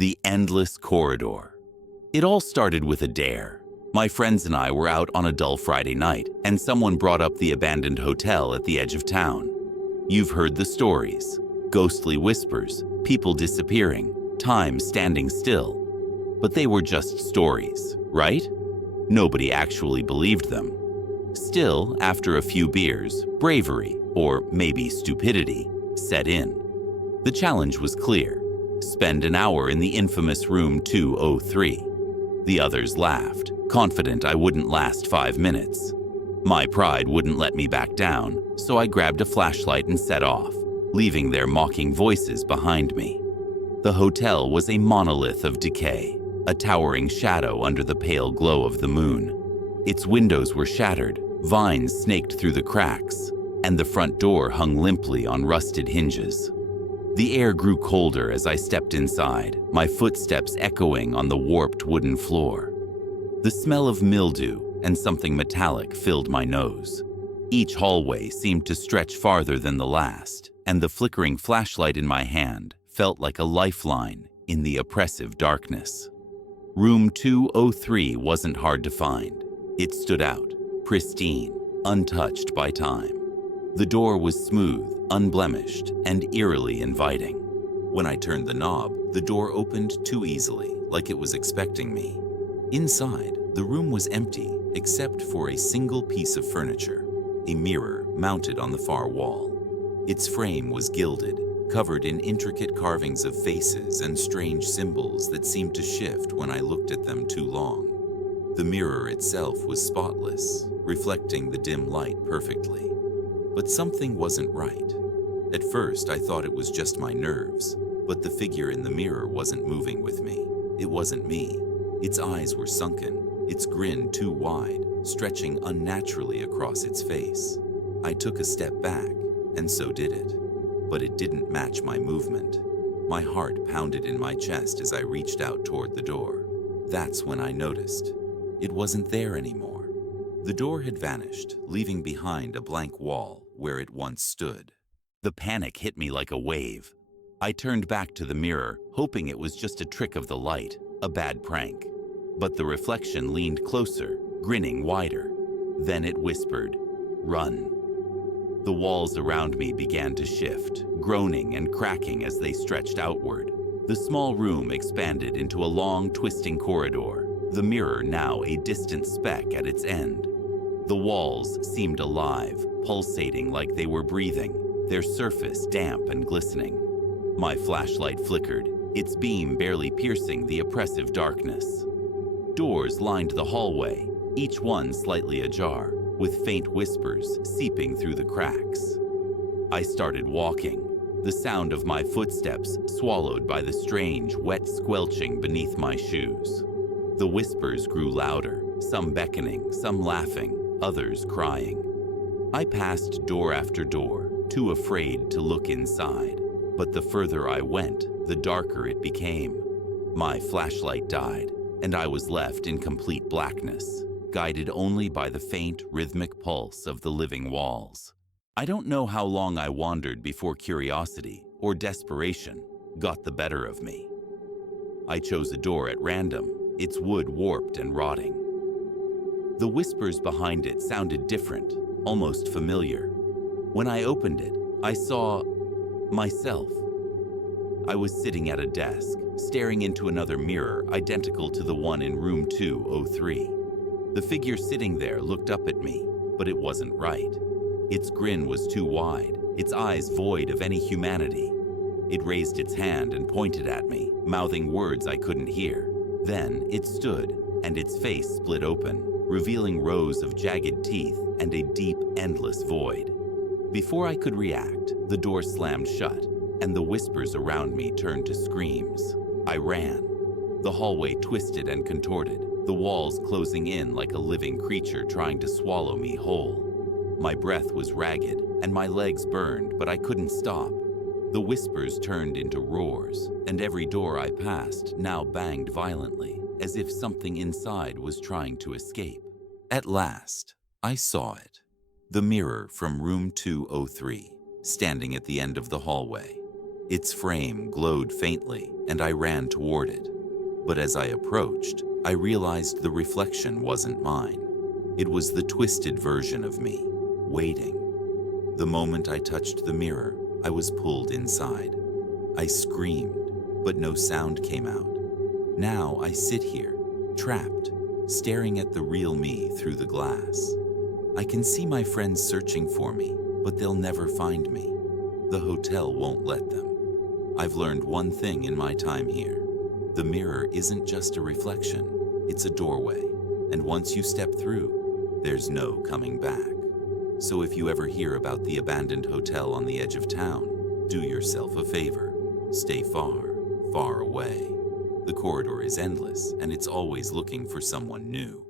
The endless corridor. It all started with a dare. My friends and I were out on a dull Friday night, and someone brought up the abandoned hotel at the edge of town. You've heard the stories. Ghostly whispers, people disappearing, time standing still. But they were just stories, right? Nobody actually believed them. Still, after a few beers, bravery, or maybe stupidity, set in. The challenge was clear. Spend an hour in the infamous room 203. The others laughed, confident I wouldn't last 5 minutes. My pride wouldn't let me back down, so I grabbed a flashlight and set off, leaving their mocking voices behind me. The hotel was a monolith of decay, a towering shadow under the pale glow of the moon. Its windows were shattered, vines snaked through the cracks, and the front door hung limply on rusted hinges. The air grew colder as I stepped inside, my footsteps echoing on the warped wooden floor. The smell of mildew and something metallic filled my nose. Each hallway seemed to stretch farther than the last, and the flickering flashlight in my hand felt like a lifeline in the oppressive darkness. Room 203 wasn't hard to find. It stood out, pristine, untouched by time. The door was smooth, unblemished, and eerily inviting. When I turned the knob, the door opened too easily, like it was expecting me. Inside, the room was empty, except for a single piece of furniture, a mirror mounted on the far wall. Its frame was gilded, covered in intricate carvings of faces and strange symbols that seemed to shift when I looked at them too long. The mirror itself was spotless, reflecting the dim light perfectly. But something wasn't right. At first, I thought it was just my nerves, but the figure in the mirror wasn't moving with me. It wasn't me. Its eyes were sunken, its grin too wide, stretching unnaturally across its face. I took a step back, and so did it. But it didn't match my movement. My heart pounded in my chest as I reached out toward the door. That's when I noticed. It wasn't there anymore. The door had vanished, leaving behind a blank wall where it once stood. The panic hit me like a wave. I turned back to the mirror, hoping it was just a trick of the light, a bad prank. But the reflection leaned closer, grinning wider. Then it whispered, "Run." The walls around me began to shift, groaning and cracking as they stretched outward. The small room expanded into a long, twisting corridor, the mirror now a distant speck at its end. The walls seemed alive, pulsating like they were breathing, their surface damp and glistening. My flashlight flickered, its beam barely piercing the oppressive darkness. Doors lined the hallway, each one slightly ajar, with faint whispers seeping through the cracks. I started walking, the sound of my footsteps swallowed by the strange, wet squelching beneath my shoes. The whispers grew louder, some beckoning, some laughing, others crying. I passed door after door, too afraid to look inside, but the further I went, the darker it became. My flashlight died, and I was left in complete blackness, guided only by the faint, rhythmic pulse of the living walls. I don't know how long I wandered before curiosity or desperation got the better of me. I chose a door at random, its wood warped and rotting. The whispers behind it sounded different, almost familiar. When I opened it, I saw myself. I was sitting at a desk, staring into another mirror identical to the one in room 203. The figure sitting there looked up at me, but it wasn't right. Its grin was too wide, its eyes void of any humanity. It raised its hand and pointed at me, mouthing words I couldn't hear. Then it stood, and its face split open, revealing rows of jagged teeth and a deep, endless void. Before I could react, the door slammed shut, and the whispers around me turned to screams. I ran. The hallway twisted and contorted, the walls closing in like a living creature trying to swallow me whole. My breath was ragged, and my legs burned, but I couldn't stop. The whispers turned into roars, and every door I passed now banged violently, as if something inside was trying to escape. At last, I saw it. The mirror from room 203, standing at the end of the hallway. Its frame glowed faintly, and I ran toward it. But as I approached, I realized the reflection wasn't mine. It was the twisted version of me, waiting. The moment I touched the mirror, I was pulled inside. I screamed, but no sound came out. Now I sit here, trapped, staring at the real me through the glass. I can see my friends searching for me, but they'll never find me. The hotel won't let them. I've learned one thing in my time here. The mirror isn't just a reflection, it's a doorway. And once you step through, there's no coming back. So if you ever hear about the abandoned hotel on the edge of town, do yourself a favor. Stay far, far away. The corridor is endless, and it's always looking for someone new.